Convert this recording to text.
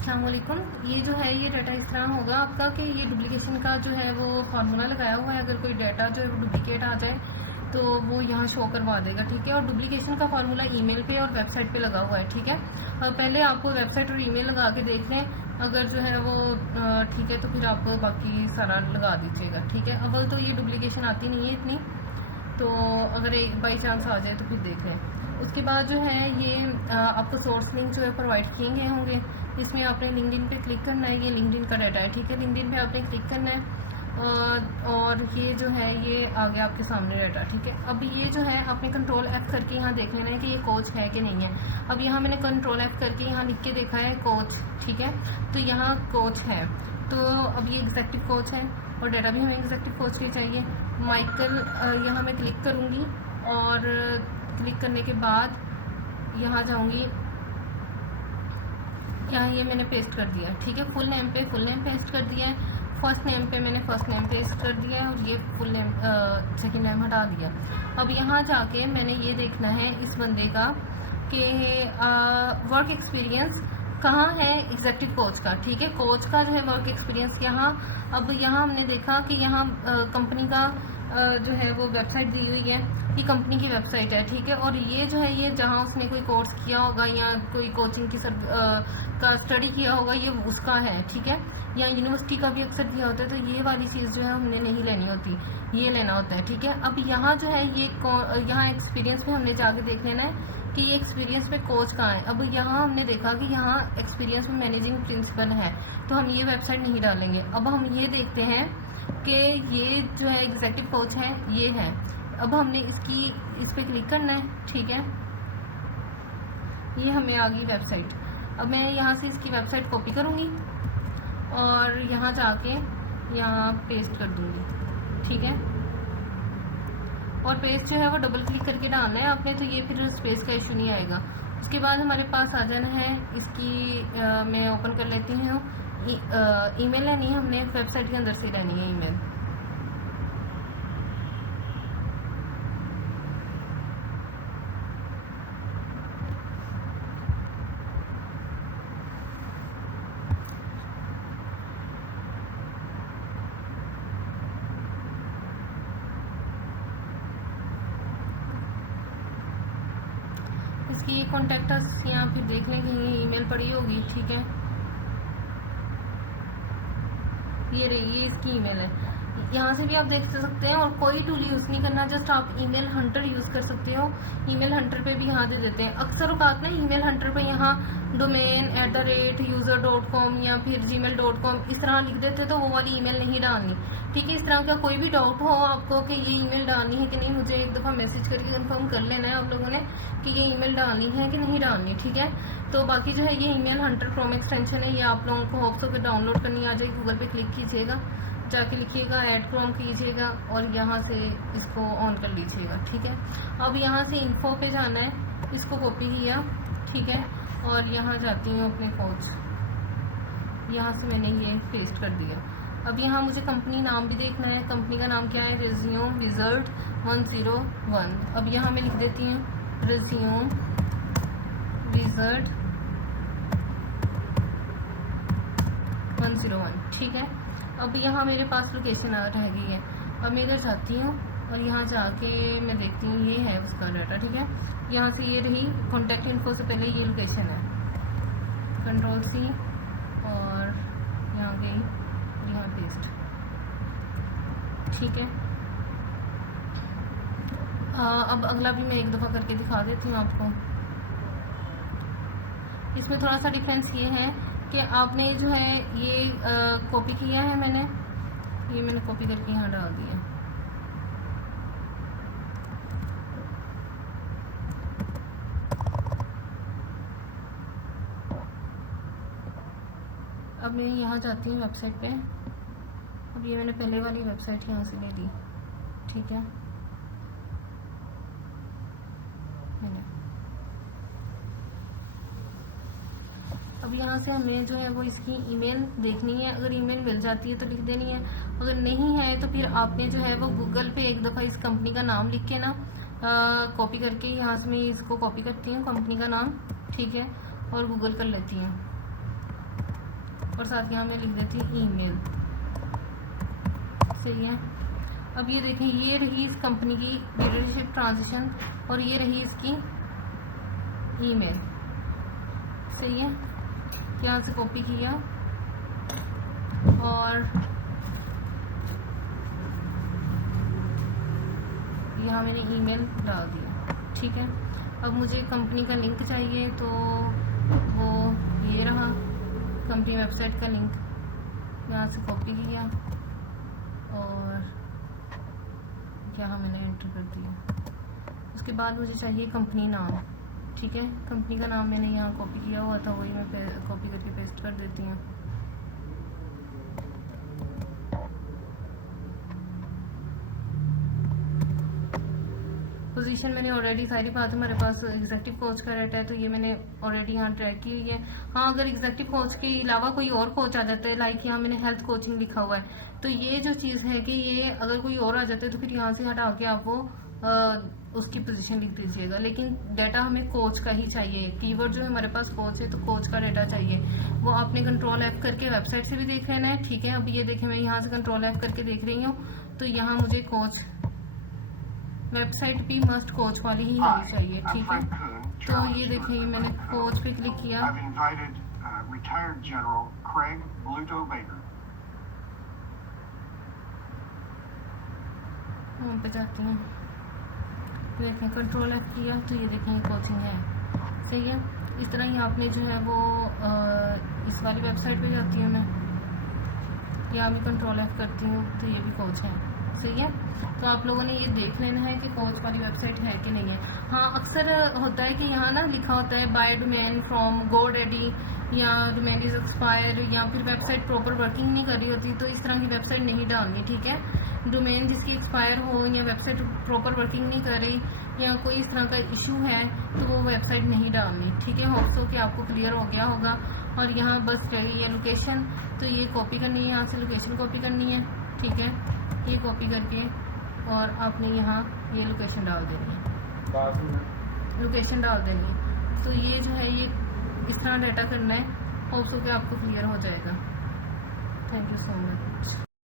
अस्सलाम वालेकुम। ये जो है ये डाटा इस तरह होगा आपका कि ये डुप्लीकेशन का जो है वो फार्मूला लगाया हुआ है। अगर कोई डाटा जो है वो डुप्लीकेट आ जाए तो वो यहाँ शो करवा देगा, ठीक है। और डुप्लीकेशन का फार्मूला ईमेल पे और वेबसाइट पे लगा हुआ है, ठीक है। और पहले आपको वेबसाइट और ईमेल लगा के देख लें, अगर जो है वो ठीक है तो फिर आप बाकी सारा लगा दीजिएगा, ठीक है। अव्वल तो ये डुप्लीकेशन आती नहीं है इतनी, तो अगर एक बाई चांस आ जाए तो फिर देख लें। उसके बाद जो है ये आपको सोर्स लिंक जो है प्रोवाइड किए गए होंगे। इसमें आपने लिंक्डइन पे क्लिक करना है, ये लिंक्डइन का डाटा है, ठीक है। लिंक्डइन पे आपने क्लिक करना है और ये जो है ये आ गया आपके सामने डाटा, ठीक है। अब ये जो है आपने कंट्रोल F करके यहाँ देख लेना है कि ये कोच है कि नहीं है। अब यहाँ मैंने कंट्रोल F करके यहाँ लिख के देखा है कोच, ठीक है। तो यहाँ कोच है, तो अब ये एग्जैक्टिव कोच है और डाटा भी हमें एग्जैक्टिव कोच के चाहिए। माइकल यहाँ मैं क्लिक करूँगी और क्लिक करने के बाद यहाँ जाऊँगी, यहाँ ये मैंने पेस्ट कर दिया, ठीक है। फुल नेम पे फुल नेम पेस्ट कर दिया है, फर्स्ट नेम पे मैंने फर्स्ट नेम पेस्ट कर दिया है और ये फुल नेम सेकंड नेम हटा दिया। अब यहाँ जाके मैंने ये देखना है इस बंदे का कि वर्क एक्सपीरियंस कहाँ है एग्जेक्टिव कोच का, ठीक है। कोच का जो है वर्क एक्सपीरियंस यहाँ, अब यहाँ हमने देखा कि यहाँ कंपनी का जो है वो वेबसाइट दी हुई है, ये कंपनी की वेबसाइट है, ठीक है। और ये जो है ये जहाँ उसने कोई कोर्स किया होगा या कोई कोचिंग की का स्टडी किया होगा ये उसका है, ठीक है। या यूनिवर्सिटी का भी अक्सर दिया होता है, तो ये वाली चीज़ जो है हमने नहीं लेनी होती, ये लेना होता है, ठीक है। अब यहाँ जो है ये यहाँ एक्सपीरियंस पे हमने जाके देख लेना है कि ये एक्सपीरियंस पे कोच कहाँ है। अब यहाँ हमने देखा कि यहाँ एक्सपीरियंस में मैनेजिंग प्रिंसिपल है, तो हम ये वेबसाइट नहीं डालेंगे। अब हम ये देखते हैं कि ये जो है एग्जेक्टिव कोच है, ये है। अब हमने इस पे क्लिक करना है, ठीक है। ये हमें आ गई वेबसाइट। अब मैं यहाँ से इसकी वेबसाइट कॉपी करूँगी और यहाँ जाके यहाँ पेस्ट कर दूँगी, ठीक है। और पेस्ट जो है वो डबल क्लिक करके डालना है आपने, तो ये फिर स्पेस का इशू नहीं आएगा। उसके बाद हमारे पास आ जाना है इसकी मैं ओपन कर लेती हूँ। ईमेल लेनी है हमने, वेबसाइट के अंदर से लेनी है ईमेल। इसकी ये कॉन्टेक्ट अस यहाँ फिर देख लें कि ये ईमेल पड़ी होगी, ठीक है। ये रही, ये इसकी ईमेल है। यहाँ से भी आप देख सकते हैं और कोई टूल यूज़ नहीं करना, जस्ट आप ईमेल हंटर यूज़ कर सकते हो। ईमेल हंटर पे भी यहाँ दे देते हैं अक्सर औकात ना, ईमेल हंटर पे यहाँ डोमेन @user.com या फिर gmail.com इस तरह लिख देते, तो वो वाली ईमेल नहीं डालनी, ठीक है। इस तरह का कोई भी डाउट हो आपको कि ये ईमेल डालनी है कि नहीं, मुझे एक दफ़ा मैसेज करके कंफर्म कर लेना है आप लोगों ने कि ये ईमेल डालनी है कि नहीं डालनी, ठीक है। तो बाकी जो है ये ईमेल हंटर क्रोम एक्सटेंशन है, ये आप लोगों को होप्स हो के डाउनलोड करनी आ जाएगी। गूगल पे क्लिक कीजिएगा, जाके लिखिएगा ऐड क्रोम कीजिएगा और यहाँ से इसको ऑन कर लीजिएगा, ठीक है। अब यहाँ से इन्फो पे जाना है, इसको कॉपी किया, ठीक है। और यहाँ जाती हूँ अपने कोच, यहाँ से मैंने ये पेस्ट कर दिया। अब यहाँ मुझे कंपनी नाम भी देखना है, कंपनी का नाम क्या है, रिज्यूम विजर्ड 101। अब यहाँ मैं लिख देती हूँ रिज्यूम विजर्ड 101, ठीक है। अब यहाँ मेरे पास लोकेशन रह गई है। अब मैं इधर जाती हूँ और यहाँ जाके मैं देखती हूँ ये है उसका डाटा, ठीक है। यहाँ से ये रही कॉन्टैक्ट इन्फो से पहले ये लोकेशन है, कंट्रोल C और यहाँ गई, यहाँ पेस्ट, ठीक है। अब अगला भी मैं एक दफ़ा करके दिखा देती हूँ आपको। इसमें थोड़ा सा डिफरेंस ये है कि आपने जो है ये कॉपी किया है, मैंने कॉपी करके यहाँ डाल दिया। अब मैं यहाँ जाती हूँ वेबसाइट पे। अब ये मैंने पहले वाली वेबसाइट यहाँ से ले ली, ठीक है। अब यहाँ से हमें जो है वो इसकी ईमेल देखनी है। अगर ईमेल मिल जाती है तो लिख देनी है, अगर नहीं है तो फिर आपने जो है वो गूगल पे एक दफ़ा इस कंपनी का नाम लिख के ना कॉपी करके, यहाँ से मैं इसको कॉपी करती हूँ कंपनी का नाम, ठीक है, और गूगल कर लेती हूँ। और साथ यहाँ मैं लिख देती हूँ ईमेल। सही है। अब ये देखें, ये रही इस कंपनी की लीडरशिप ट्रांजिशन और ये रही इसकी ईमेल। सही है। यहाँ से कॉपी किया और यहाँ मैंने ईमेल डाल दिया। ठीक है। अब मुझे कंपनी का लिंक चाहिए, तो वो ये रहा कंपनी वेबसाइट का लिंक, यहाँ से कॉपी किया और यहाँ मैंने एंटर कर दिया। उसके बाद मुझे चाहिए कंपनी नाम। ठीक है। कंपनी का नाम मैंने यहाँ कॉपी किया हुआ था, वही मैं कॉपी करके पेस्ट कर देती हूँ। पोजीशन मैंने ऑलरेडी सारी बात हमारे पास एग्जेक्टिव कोच का रहता है, तो ये मैंने ऑलरेडी यहाँ ट्रैक की हुई है। हाँ, अगर एग्जेक्टिव कोच के अलावा कोई और कोच आ जाता है, लाइक यहाँ मैंने हेल्थ कोचिंग लिखा हुआ है, तो ये जो चीज़ है कि ये अगर कोई और आ जाता है तो फिर यहाँ से हटा के आप वो उसकी पोजीशन लिख दीजिएगा। लेकिन डाटा हमें कोच का ही चाहिए। कीवर्ड जो हमारे पास कोच है, तो कोच का डाटा चाहिए। वो आपने कंट्रोल F करके वेबसाइट से भी देख लेना है। ठीक है। अब ये देखें, मैं यहाँ से कंट्रोल F करके देख रही हूँ, तो यहाँ मुझे कोच वेबसाइट भी मस्ट कोच वाली ही होनी चाहिए। ठीक है। तो ये देखिए, मैंने कोच पे क्लिक किया। वहाँ पे जाती हूँ, देखें कंट्रोल F किया, तो ये देखें ये कोचिंग है। सही है। इस तरह ही आपने जो है वो इस वाली वेबसाइट पे जाती हूँ मैं, यहाँ भी कंट्रोल F करती हूँ, तो ये भी कोच है। सही है। तो आप लोगों ने ये देख लेना है कि कोच वाली वेबसाइट है कि नहीं है। हाँ, अक्सर होता है कि यहाँ ना लिखा होता है बाय डोमेन फ्रॉम GoDaddy, या डोमेन इज एक्सपायर, या फिर वेबसाइट प्रॉपर वर्किंग नहीं कर रही होती, तो इस तरह की वेबसाइट नहीं डालनी। ठीक है। डोमेन जिसकी एक्सपायर हो या वेबसाइट प्रॉपर वर्किंग नहीं कर रही या कोई इस तरह का इशू है, तो वो वेबसाइट नहीं डालनी। ठीक है। होप सो कि आपको क्लियर हो गया होगा। और यहाँ बस रही है लोकेशन, तो ये कॉपी करनी है, यहाँ से लोकेशन कॉपी करनी है। ठीक है। ये कॉपी करके और आपने यहाँ ये लोकेशन डाल देनी है, लोकेशन डाल देनी है। तो ये जो है ये इस तरह डाटा करना है। होप सो कि आपको क्लियर हो जाएगा। Thank you so much.